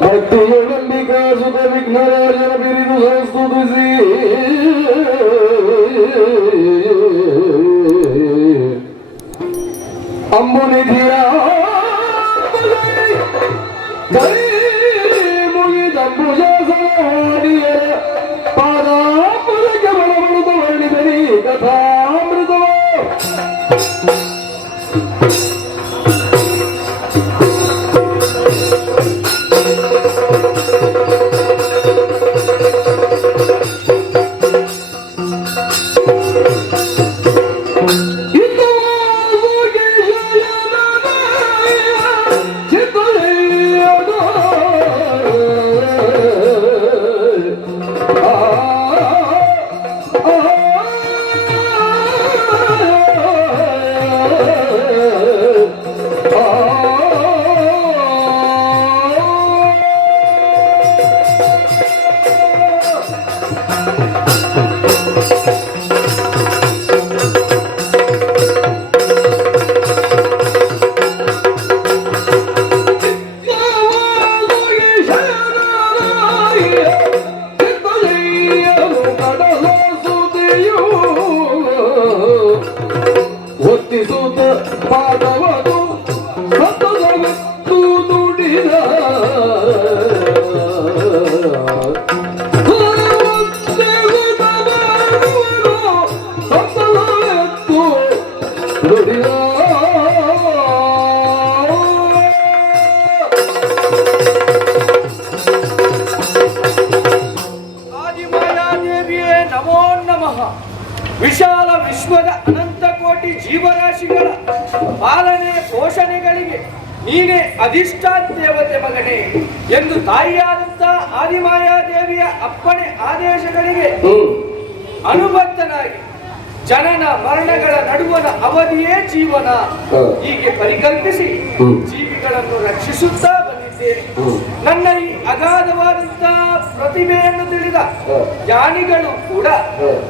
ಭಕ್ತಿಯೊಳಂಬಿಕಾ ಸುತ ವಿಘ್ನರಾಜನ ಬಿರಿದು ಸಂಸ್ತುತಿಸಿ ಅಂಬುನಿಧಿಯ ಮುಗಿದಂಬುಜಾಸನಿಯರ ಪಾದಾಪುರಕ್ಕೆ ಬಲಬಲದ ವರ್ಣಿದರಿ ಕಥಾಮೃತವ ವಿಶಾಲ ವಿಶ್ವದ ಅನಂತ ಕೋಟಿ ಜೀವರಾಶಿಗಳ ಪಾಲನೆ ಪೋಷಣೆಗಳಿಗೆ ನೀನೇ ಅಧಿಷ್ಠಾದೇವತೆ ಮಗನೇ ಎಂದು ತಾಯಿಯಾದಂತ ಆದಿಮಾಯಾದೇವಿಯ ಅಪ್ಪಣೆ ಆದೇಶಗಳಿಗೆ ಅನುಬದ್ಧನಾಗಿ ಜನನ ಮರಣಗಳ ನಡುವಣ ಅವಧಿಯೇ ಜೀವನ ಹೀಗೆ ಪರಿಕಲ್ಪಿಸಿ ಜೀವಿಗಳನ್ನು ರಕ್ಷಿಸುತ್ತಾ ಬಂದಿದ್ದೇನೆ. ನನ್ನ ಈ ಅಗಾಧವಾದಂತಹ ಪ್ರತಿಭೆಯನ್ನು ತಿಳಿದ ಜ್ಞಾನಿಗಳು ಕೂಡ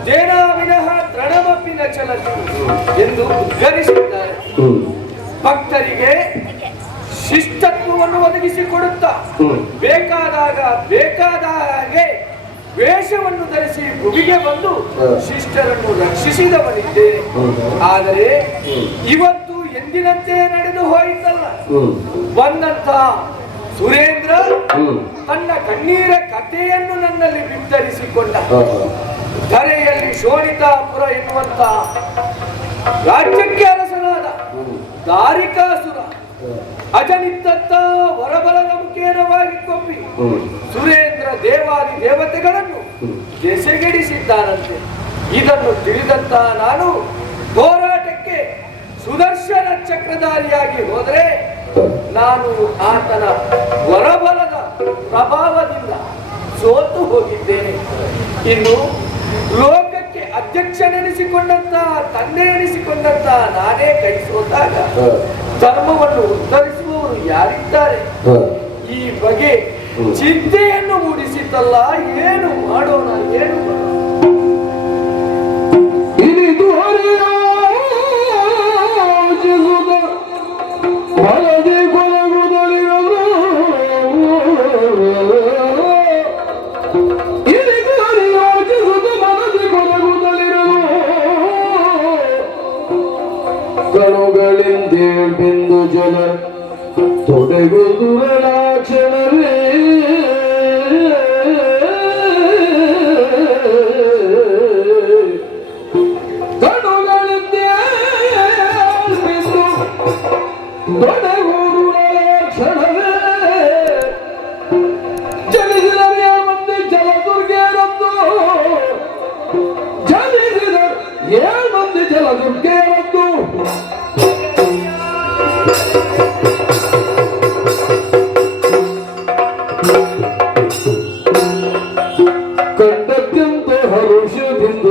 ದೇನಾ ವಿನಃ ತೃಣಮಪ್ಪಿನ ಚಲತಿ ಎಂದು ಉದ್ಗರಿಸಿದ್ದಾರೆ. ಭಕ್ತರಿಗೆ ಶಿಷ್ಟತ್ವವನ್ನು ಒದಗಿಸಿಕೊಡುತ್ತಾ ಬೇಕಾದಾಗ ಬೇಕಾದ ಹಾಗೆ ವೇಷವನ್ನು ಧರಿಸಿ ಭುವಿಗೆ ಬಂದು ಶಿಷ್ಟರನ್ನು ರಕ್ಷಿಸಿದವನಿದ್ದೇನೆ. ಆದರೆ ಇವತ್ತು ಎಂದಿನಂತೆ ನಡೆದು ಹೋಯಿತಲ್ಲ. ಬಂದಂತ ಸುರೇಂದ್ರ ತನ್ನ ಕಣ್ಣೀರ ಕಥೆಯನ್ನು ನನ್ನಲ್ಲಿ ಬಿತ್ತರಿಸಿಕೊಂಡ. ಧರೆಯಲ್ಲಿ ಶೋಣಿತಾಪುರ ಎನ್ನುವಂತ ರಾಜ್ಯಕ್ಕೆ ಅರಸನಾದ ದಾರಿಕಾಸುರ ಅಜನಿತ್ತ ವರಬಲದ ಮುಖೇನವಾಗಿ ಕೊಪ್ಪಿ ಸುರೇಂದ್ರ ದೇವಾದಿ ದೇವತೆಗಳನ್ನು ಎಸೆಗೆಡಿಸಿದ್ದಾನಂತೆ. ಇದನ್ನು ತಿಳಿದಂತ ನಾನು ಹೋರಾಟಕ್ಕೆ ಸುದರ್ಶನ ಚಕ್ರಧಾರಿಯಾಗಿ ಹೋದರೆ ನಾನು ಆತನ ವರಬಲದ ಪ್ರಭಾವದಿಂದ ಸೋತು ಹೋಗಿದ್ದೇನೆ. ಇನ್ನು ಲೋಕಕ್ಕೆ ಅಧ್ಯಕ್ಷನೆನಿಸಿಕೊಂಡಂತ ತಂದೆ ಎನಿಸಿಕೊಂಡಂತ ನಾನೇ ಕೈ ಸೋತಾಗ ಧರ್ಮವನ್ನು ಉದ್ಧರಿಸುವವರು ಯಾರಿದ್ದಾರೆ? ಈ ಬಗೆ ಚಿಂತೆಯನ್ನು ಮೂಡಿಸಿತಲ್ಲ. ಏನು ಮಾಡೋಣ, ಏನು ಕಣುಗಳಿಂದೇ ಬಿಂದು ಜಲ ತೊಡೆಗುದು ಕ್ಷಣವೇ ಕಣುಗಳಿಂದೇ ಬಿಂದು ತೊಡೆಗುದು ಕ್ಷಣವೇ ಜನಿಸಿದರೆ ಮಂದಿ ಜಲದುರ್ಗೆಯರದ್ದು ಜನಿಸಿದ ಮಂದಿ ಜಲದುರ್ಗೆಯರದ್ದು ಕಂಡತ್ಯಂತ ಹರುಷದಿಂದ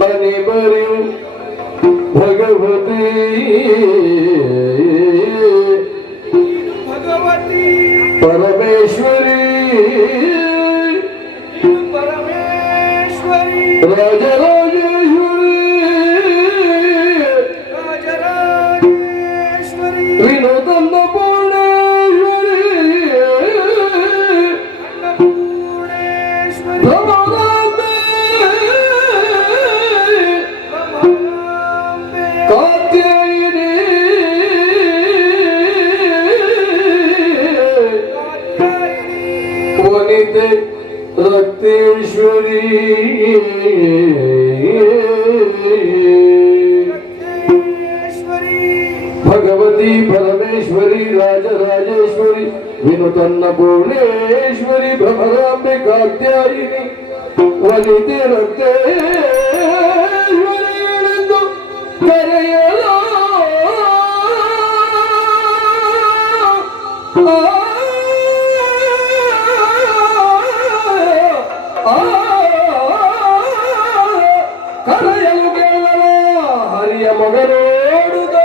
ಬನಿ ಬರಿ ಭಗವತಿ ಪರಮೇಶ್ವರಿ ರಾಜರಾಜೇಶ್ವರಿ ಭ್ರಮರಾಂಬೆ ಕಾತ್ಯಾಯಿನಿ ವನಿತೆ ರಕ್ತೇಶ್ವರಿ ಭಗವತಿ ಪರಮೇಶ್ವರಿ ರಾಜರಾಜೇಶ್ವರಿ ವಿನುತನ್ನ ಭುವನೇಶ್ವರಿ ಭ್ರಮರಾಂಬೆ ಕಾತ್ಯಾಯಿನಿ ವನಿತೆ ರಕ್ತೇಶ್ವರಿ ಎಂದು ಕರೆಯಲು ಕರೆಯಲು ಕೇಳಲ ಹರಿಯ ಮಗನೋಡುದ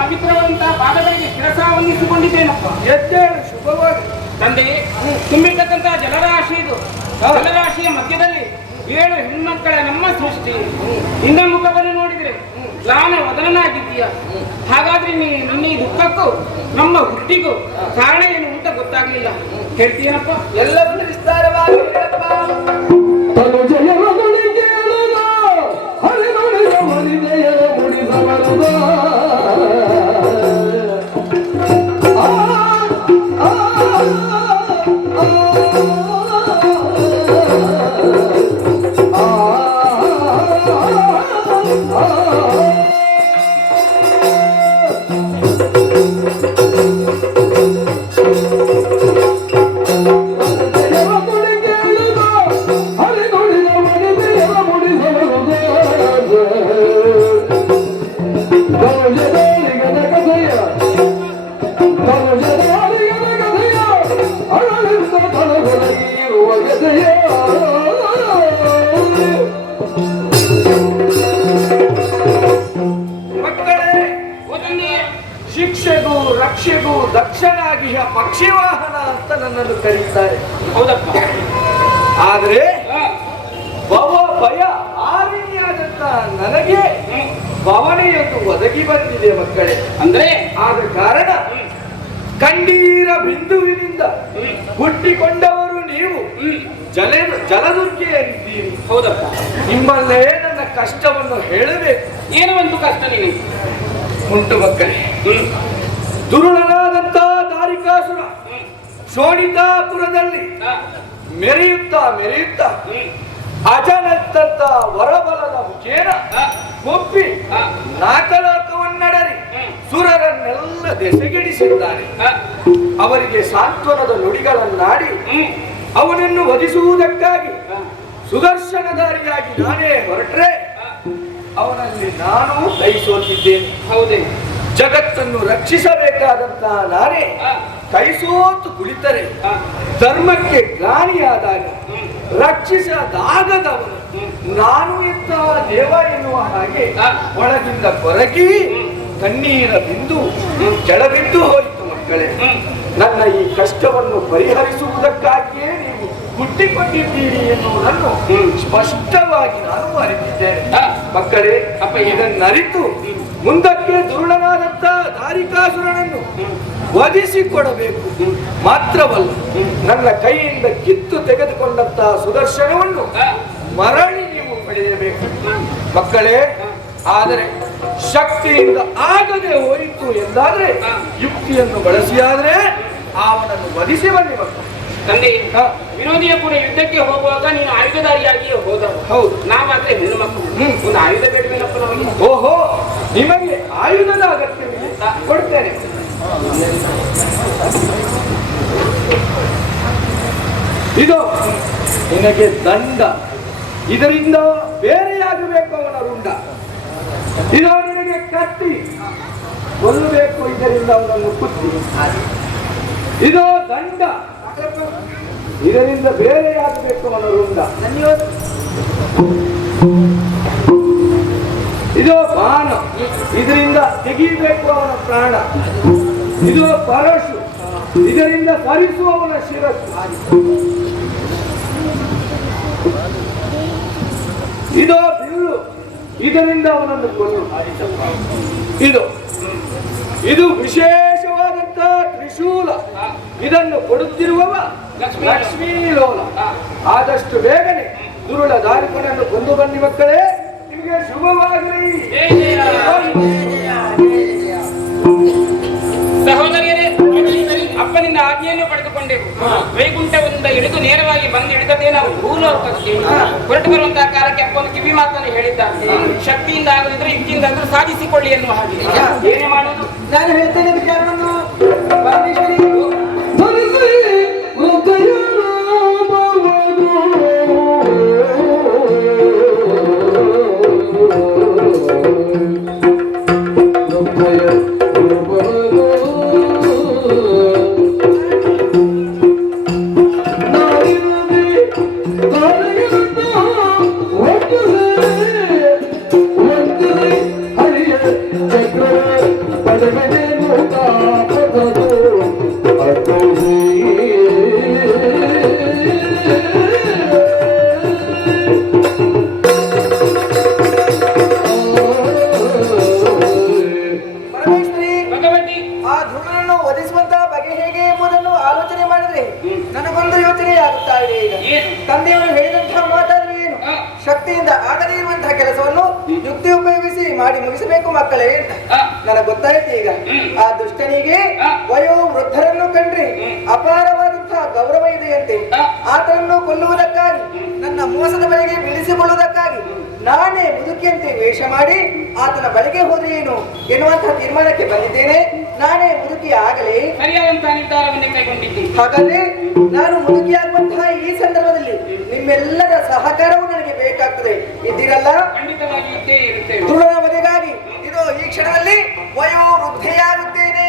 ಪವಿತ್ರವಾದಂತಹ ಪಾದಗಳಿಗೆ ಶಿರಸ ವಂದಿಸಿಕೊಂಡಿದ್ದೇನಪ್ಪ. ಎದ್ದೇಳು ಶುಭವಾಗಿ. ತಂದೆ, ತುಂಬಿರ್ತಕ್ಕಂತಹ ಜಲರಾಶಿ ಇದು. ಜಲರಾಶಿಯ ಮಧ್ಯದಲ್ಲಿ 7 ಹೆಣ್ಮಕ್ಕಳ ನಮ್ಮ ಸೃಷ್ಟಿ. ನಿನ್ನ ಮುಖವನ್ನು ನೋಡಿದ್ರೆ ನಾನು ವದನನಾಗಿದ್ದೀಯ. ಹಾಗಾದ್ರೆ ನಿನ್ನ ಈ ದುಃಖಕ್ಕೂ ನಮ್ಮ ಹುಟ್ಟಿಗೂ ಕಾರಣ ಏನು ಅಂತ ಗೊತ್ತಾಗ್ಲಿಲ್ಲ. ಹೇಳ್ತೀಯನಪ್ಪ? ಎಲ್ಲವನ್ನು ವಿಸ್ತಾರವಾಗಿ ಹೇಳಪ್ಪ. ಶಿಕ್ಷೆಗೂ ರಕ್ಷೆಗೂ ದಕ್ಷನಾಗಿ ಪಕ್ಷಿವಾಹನ ಅಂತ ನನ್ನನ್ನು ಕರೀತಾರೆ. ಹೌದಪ್ಪ. ಆದ್ರೆ ಭವ ಭಯ ಆರಿಣಿಯಾದಂತ ನನಗೆ ಭವನೆಯೊಂದು ಒದಗಿ ಬಂದಿದೆ ಮಕ್ಕಳೇ. ಅಂದ್ರೆ ಆದ ಕಾರಣ ಕಂಡೀರ ಬಿಂದುವಿನಿಂದ ಹುಟ್ಟಿಕೊಂಡ ಜಲದುರ್ಗೆಯಲ್ಲಿದ್ದೀರಿ. ಹೌದಪ್ಪ. ನಿಮ್ಮಲ್ಲೇ ನನ್ನ ಕಷ್ಟವನ್ನು ಹೇಳಬೇಕು. ಏನು ಒಂದು ಕಷ್ಟ ನೀನು ಉಂಟು ಮಕ್ಕಳೇ. ದುರುಳನಾದಂತ ದಾರಿಕಾಸುರ ಶೋಣಿತಾಪುರದಲ್ಲಿ ಮೆರೆಯುತ್ತಾ ಅಜನಂತ ವರಬಲದ ಮುಖೇನ ಒಪ್ಪಿ ನಾಕಲೋಕವನ್ನಡರಿ ಸುರರನ್ನೆಲ್ಲ ದೆಸೆಗೆಡಿಸಿದ್ದಾನೆ. ಅವರಿಗೆ ಸಾಂತ್ವನದ ನುಡಿಗಳನ್ನಾಡಿ ಅವನನ್ನು ವಧಿಸುವುದಕ್ಕಾಗಿ ಸುದರ್ಶನಧಾರಿಯಾಗಿ ನಾನೇ ಹೊರಟ್ರೆ ಅವನಲ್ಲಿ ನಾನು ಕೈ ಸೋತಿದ್ದೇನೆ. ಹೌದೇ? ಜಗತ್ತನ್ನು ರಕ್ಷಿಸಬೇಕಾದಂತ ನಾನೇ ಕೈ ಸೋತು ಕುಳಿತರೆ ಧರ್ಮಕ್ಕೆ ಗ್ಲಾನಿಯಾದಾಗ ರಕ್ಷಿಸದಾಗದವನು ನಾನು ಎಂತ ದೇವ ಎನ್ನುವ ಹಾಗೆ ಒಳಗಿಂದ ಕೊರಗಿ ಕಣ್ಣೀರ ಬಿಂದು ಕೆಳಬಿದ್ದು ಹೋಯಿತು ಮಕ್ಕಳೇ. ನನ್ನ ಈ ಕಷ್ಟವನ್ನು ಪರಿಹರಿಸುವುದಕ್ಕಾಗಿಯೇ ನೀವು ಹುಟ್ಟಿಕೊಂಡಿದ್ದೀರಿ ಎನ್ನುವುದನ್ನು ಸ್ಪಷ್ಟವಾಗಿ ನಾನು ಅರಿತಿದ್ದೇನೆ ಮಕ್ಕಳೇ. ಅಪ್ಪ, ಇದನ್ನರಿತು ಮುಂದಕ್ಕೆ ದುರುಳನಾದಂತ ದಾರಿಕಾಸುರನನ್ನು ವಧಿಸಿಕೊಡಬೇಕು. ಮಾತ್ರವಲ್ಲ, ನನ್ನ ಕೈಯಿಂದ ಕಿತ್ತು ತೆಗೆದುಕೊಂಡಂತ ಸುದರ್ಶನವನ್ನು ಮರಳಿ ನೀವು ಪಡೆಯಬೇಕು ಮಕ್ಕಳೇ. ಆದರೆ ಶಕ್ತಿಯಿಂದ ಆಗದೆ ಹೋಯಿತು ಎಂದಾದ್ರೆ ಯುಕ್ತಿಯನ್ನು ಬಳಸಿಯಾದ್ರೆ ಅವನನ್ನು ವಧಿಸಿ ಬನ್ನಿ ಮಕ್ಕಳು. ತಂದೆ, ವಿರೋಧಿಯ ಕೂಡ ಯುದ್ಧಕ್ಕೆ ಹೋಗುವಾಗ ನೀನು ಆಯುಧಧಾರಿಯಾಗಿಯೇ ಹೋದ. ಹೌದು. ನಾವಾದ್ರೆ ಹೆಣ್ಣು ಮಕ್ಕಳು, ಒಂದು ಆಯುಧ ಬೇಡವೇನಪ್ಪ ನಮಗೆ? ಓಹೋ, ನಿಮಗೆ ಆಯುಧದ ಅಗತ್ಯವಿದೆ, ಕೊಡ್ತೇನೆ. ಇದು ನಿನಗೆ ದಂಡ. ಇದರಿಂದ ಬೇರೆಯಾಗಬೇಕು ಅವನ ರುಂಡ. ಇದು ನಿನಗೆ ಕತ್ತಿ, ಕೊಲ್ಲಬೇಕು ಇದರಿಂದ ಅವನನ್ನು ಕುತ್ತಿ. ಇದು ದಂಡ, ಇದರಿಂದ ಬೇರೆಯಾಗಬೇಕು ಅವನ ರುಂಡ. ಇದು ಬಾಣ, ಇದರಿಂದ ತೆಗೀಬೇಕು ಅವನ ಪ್ರಾಣ. ಇದು ಪರಶು, ಇದರಿಂದ ಸರಿಸುವವನ ಶಿರಸ್ಸು. ಇದು ಬಿಲ್ಲು, ಇದರಿಂದ ಅವನನ್ನು ಕೊಲ್ಲು. ಇದು ವಿಶೇಷವಾದಂತ ತ್ರಿಶೂಲ, ಇದನ್ನು ಕೊಡುತ್ತಿರುವವ ಲಕ್ಷ್ಮೀಲೋಲ. ಆದಷ್ಟು ಬೇಗನೆ ದುರುಳ ದಾರಿಕನನ್ನು ಕೊಂದು ಬನ್ನಿ ಮಕ್ಕಳೇ. ನಿಮಗೆ ಶುಭವಾಗಲಿ. ಸಹೋದರಿಯರೇ, ಅಪ್ಪನಿಂದ ಆಜ್ಞೆಯನ್ನು ಪಡೆದುಕೊಂಡೆವು. ವೈಕುಂಠದಿಂದ ಇಳಿದು ನೇರವಾಗಿ ಬಂದು ಹಿಡಿದದೇ ನಾವು ಭೂಲೋಕಕ್ಕೆ ಹೊರಟು ಬರುವಂತಹ ಕಾಲಕ್ಕೆ ಅಪ್ಪನ ಕಿವಿ ಮಾತನ್ನು ಹೇಳಿದ್ದಾರೆ. ಶಕ್ತಿಯಿಂದ ಆಗದಿದ್ರೆ ಯುಕ್ತಿಯಿಂದ ಆದ್ರೂ ಸಾಧಿಸಿಕೊಳ್ಳಿ ಎನ್ನುವ ಹಾಗೆ. ಏನೇ ಮಾಡುವುದು? ನಾನು ಹೇಳ್ತೇನೆ ವಿಚಾರವನ್ನು. ನನಗೊಂದು ಯೋಚನೆ ಆಗುತ್ತಾ ಇದೆ ಈಗ. ತಂದೆಯವರು ಹೇಳಿದಂತಹ ಮಾತಾದ್ರೆ ಏನು? ಶಕ್ತಿಯಿಂದ ಆಗದೇ ಇರುವಂತಹ ಕೆಲಸವನ್ನು ಯುಕ್ತಿ ಉಪಯೋಗಿಸಿ ಮಾಡಿ ಮುಗಿಸಬೇಕು ಮಕ್ಕಳೇ ಅಂತ ನನಗೆ ಗೊತ್ತಾಯ್ತು ಈಗ. ಆ ದುಷ್ಟನಿಗೆ ವಯೋ ವೃದ್ಧರನ್ನು ಕಂಡ್ರೆ ಅಪಾರವಾದಂತಹ ಗೌರವ ಇದೆಯಂತೆ. ಆತನನ್ನು ಕೊಲ್ಲುವುದಕ್ಕಾಗಿ, ನನ್ನ ಮೋಸದ ಬಳಿಗೆ ಬೀಳಿಸಿಕೊಳ್ಳುವುದಕ್ಕಾಗಿ ನಾನೇ ಮುದುಕಿಯಂತೆ ವೇಷ ಮಾಡಿ ಆತನ ಬಳಿಗೆ ಹೋದ್ರೆ ಏನು ಎನ್ನುವಂತಹ ತೀರ್ಮಾನಕ್ಕೆ ಬಂದಿದ್ದೇನೆ. ನಾನೇ ಮುದುಕಿ ಆಗಲೇ ಸರಿಯಾದಂತಹ ನಿರ್ಧಾರವನ್ನೇ ಕೈಗೊಂಡಿದ್ದೆ. ಹಾಗಾದ್ರೆ ನಾನು ಮುದುಕಿಯಾಗುವಂತಹ ಈ ಸಂದರ್ಭದಲ್ಲಿ ನಿಮ್ಮೆಲ್ಲರ ಸಹಕಾರವು ನನಗೆ ಬೇಕಾಗ್ತದೆ. ಇದ್ದೀರಲ್ಲ? ಖಂಡಿತವಾಗಿ ಇದ್ದೇ ಇರುತ್ತೇವೆ. ತುಳುವ ಮದುವೆಗಾಗಿ ಇದು ಈ ಕ್ಷಣದಲ್ಲಿ ವಯೋ ವೃದ್ಧೆಯಾಗುತ್ತೇನೆ.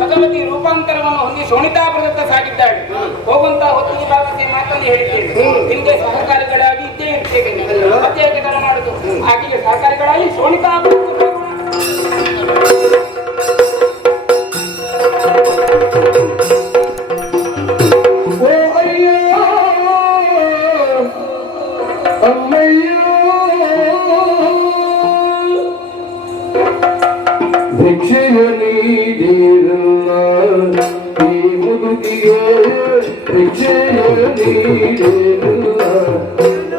ಭಗವತಿ ರೂಪಾಂತರವನ್ನು ಹೊಂದಿ ಶೋಣಿತಾಪುರದತ್ತ ಸಾಗಿದ್ದಾಳೆ. ಹೋಗುವಂತಹ ಹೊತ್ತಿಗೆ ಭಾಗಕ್ಕೆ ಮಾತನ್ನು ಹೇಳಿದ್ದೇವೆ. ನಿಮಗೆ ಸಹಕಾರಿಗಳಾಗಿ ಇದ್ದೇ ಇರ್ತೇವೆ. ಮತ್ತೆ ಹೇಗೆ ತರ ಮಾಡುದು? ಹಾಗೆ ಸಹಕಾರಿಗಳಾಗಿ ಶೋಣಿತಾಪುರಕ್ಕೆ ಭಿಕ್ಷೆಯ ನೀಡಿರಲ್ಲ ಈ ಮುದುಕಿಗೆ ಭಿಕ್ಷೆಯ ನೀಡಿರಲ್ಲ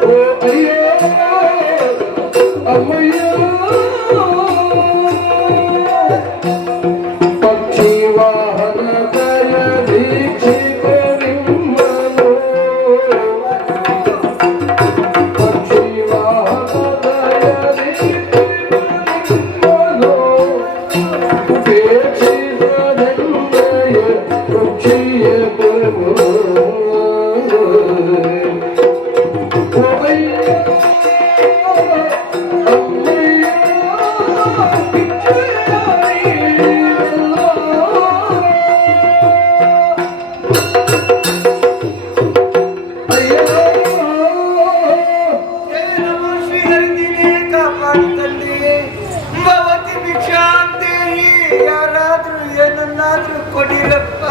ಓ ಅಯ್ಯೋ ಅಮ್ಮಯ್ಯ ಪಕ್ಷಿ ವಾಹನ ದಯ ದೀಕ್ಷಿತ ನಿಮ್ಮನು ಪಕ್ಷಿ ವಾಹನ ದಯ ದೀಕ್ಷಿತ ನಿಮ್ಮನು ಉಪೇಕ್ಷಿಸದೆನ್ನಯ ಪಕ್ಷಿಯ ಪರಮೋ ಓ ಅಯ್ಯ ಯಾರಾದ್ರೂ ಏನನ್ನಾದ್ರೂ ಕೊಡಿರಪ್ಪ.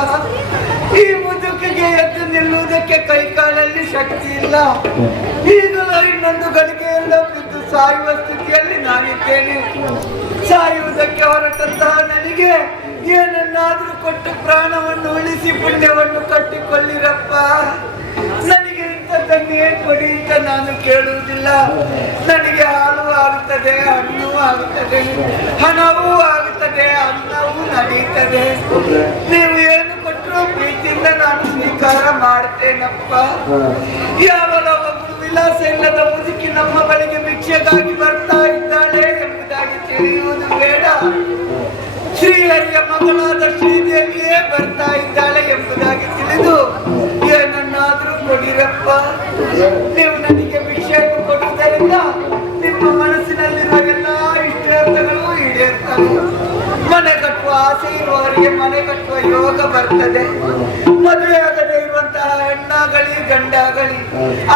ಈ ಮುದುಕಿಗೆ ಎದ್ದು ನಿಲ್ಲುವುದಕ್ಕೆ ಕೈಕಾಲಲ್ಲಿ ಶಕ್ತಿ ಇಲ್ಲ. ಈಗಲೂ ಇನ್ನೊಂದು ಗಳಿಗೆಯೆಲ್ಲ ಬಿದ್ದು ಸಾಯುವ ಸ್ಥಿತಿಯಲ್ಲಿ ನಾನಿದ್ದೇನೆ. ಸಾಯುವುದಕ್ಕೆ ಹೊರಟಂತಹ ನನಗೆ ಏನನ್ನಾದ್ರೂ ಕೊಟ್ಟು ಪ್ರಾಣವನ್ನು ಉಳಿಸಿ ಪುಣ್ಯವನ್ನು ಕಟ್ಟಿಕೊಳ್ಳಿರಪ್ಪ. ನನಗೆ ಇಂಥದ್ದನ್ನೇ ಕೊಡಿ ಅಂತ ನಾನು ಕೇಳುವುದಿಲ್ಲ. ನನಗೆ ಹಾಲು ಆಗುತ್ತದೆ, ಹಣ್ಣು ಆಗುತ್ತದೆ, ಹಣವೂ ಆಗುತ್ತದೆ, ಅನ್ನವೂ ನಡೆಯುತ್ತದೆ. ನೀವು ಏನು ಕೊಟ್ಟರು ಪ್ರೀತಿಯಿಂದ ನಾನು ಸ್ವೀಕಾರ ಮಾಡ್ತೇನಪ್ಪ. ಯಾವಲ ಒಬ್ಬರು ವಿಲಾಸ ಇಲ್ಲದ ಮುದುಕಿ ನಮ್ಮ ಬಳಿಗೆ ಭಿಕ್ಷೆಗಾಗಿ ಬರ್ತಾ ಇದ್ದಾಳೆ ಎಂಬುದಾಗಿ ತಿಳಿಯುವುದು ಬೇಡ. ಶ್ರೀಹರಿಯ ಮಗಳಾದ ಶ್ರೀದೇವಿಯೇ ಬರ್ತಾ ಇದ್ದಾಳೆ ಎಂಬುದಾಗಿ ತಿಳಿದು ಏನನ್ನಾದ್ರೂ ಕೊಡಿರಪ್ಪ. ನೀವು ನನಗೆ ಭಿಕ್ಷೆಯನ್ನು ಕೊಡುವುದರಿಂದ ನಿಮ್ಮ ಮನಸ್ಸಿನಲ್ಲಿರುವ ಎಲ್ಲಾ ಇಷ್ಟಾರ್ಥಗಳು ಈಡೇರ್ತವೆ. ಮನೆ ಕಟ್ಟುವ ಆಸೆ ಇರುವವರಿಗೆ ಮನೆ ಕಟ್ಟುವ ಯೋಗ ಬರ್ತದೆ. ಮದುವೆಯಾಗದೇ ಇರುವಂತಹ ಹೆಣ್ಣಾಗಲಿ ಗಂಡಾಗಲಿ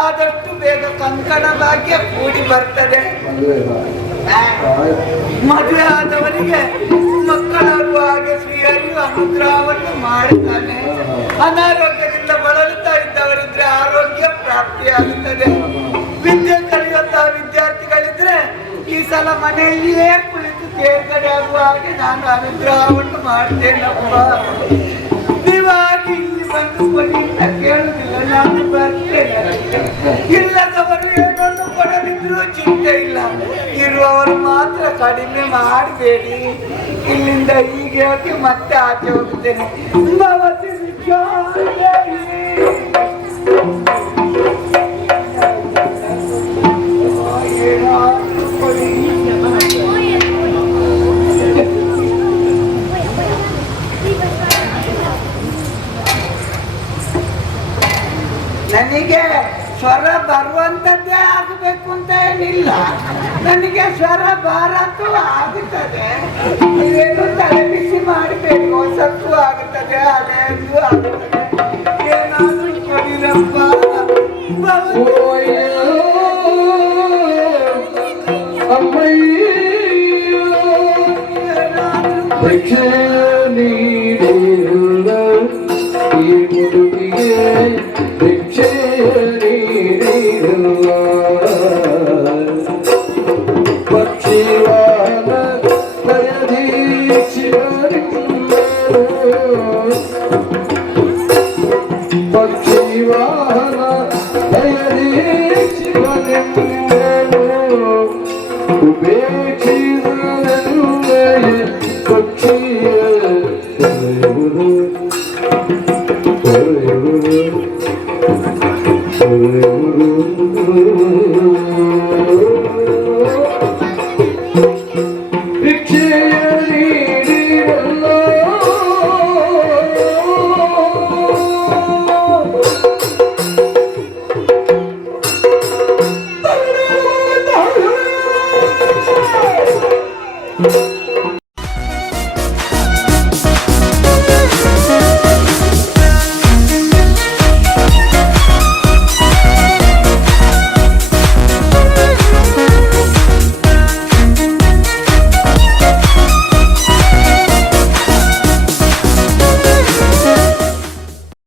ಆದಷ್ಟು ಬೇಗ ಕಂಕಣ ಭಾಗ್ಯ ಕೂಡಿ ಬರ್ತದೆ. ಮದುವೆ ಆದವರಿಗೆ ಮಕ್ಕಳಾಗುವ ಹಾಗೆ ಶ್ರೀಹರಿಯು ಅನುಗ್ರಹವನ್ನು ಮಾಡುತ್ತಾನೆ. ಅನಾರೋಗ್ಯದಿಂದ ಬಳಲುತ್ತಾ ಇದ್ದವರಿದ್ರೆ ಆರೋಗ್ಯ ಪ್ರಾಪ್ತಿಯಾಗುತ್ತದೆ. ವಿದ್ಯೆ ಕಲಿಯುವಂತಹ ವಿದ್ಯಾರ್ಥಿಗಳಿದ್ರೆ ಈ ಸಲ ಮನೆಯಲ್ಲಿಯೇ ಕುಳಿತು ತೇರ್ಗಡೆ ಆಗುವ ಹಾಗೆ ನಾನು ಅನುಗ್ರಹವನ್ನು ಮಾಡ್ತೇನಪ್ಪ. ನೀವಾಗಿ ಇಲ್ಲಿ ಬಂದು ಕೊಡಿ ಅಂತ ಕೇಳುವುದಿಲ್ಲ, ನಾನು ಬರ್ತೇನೆ. ಇಲ್ಲದವರು ಏನನ್ನು ಕೊಡದಿದ್ರೂ ಚಿಂತೆ ಇಲ್ಲ, ಇರುವವರು ಮಾತ್ರ ಕಡಿಮೆ ಮಾಡಬೇಡಿ. ಇಲ್ಲಿಂದ ಹೀಗೆ ಹೋಗಿ ಮತ್ತೆ ಆಚೆ ಹೋಗುತ್ತೇನೆ. ಭವತಿ ವಿಚಾರದಲ್ಲಿ ಏನಾದರೂ ಕೊಡಿ. ನನಗೆ ಸ್ವರ ಬರುವಂತದ್ದೇ ಆಗಬೇಕು ಅಂತ ಏನಿಲ್ಲ. ನನಗೆ ಸ್ವರ ಬಾರತ್ತೂ ಆಗುತ್ತದೆ. ಏನು ತಲೆ ಬಿಸಿ ಮಾಡಬೇಕು, ಹೊಸಕ್ಕೂ ಆಗುತ್ತದೆ, ಹಳೆಯದು ಆಗುತ್ತದೆ. ಏನಾದ್ರೂ ಕೊಡಿರಪ್ಪ. ಭಿಕ್ಷೆ ನೀಡಿರಲ್ಲ ಈ ಮುದುಕಿಗೆ ಭಿಕ್ಷೆ ನೀಡಿರಲ್ಲ ಪಕ್ಷಿ ವಾಹನ ದಯದಿ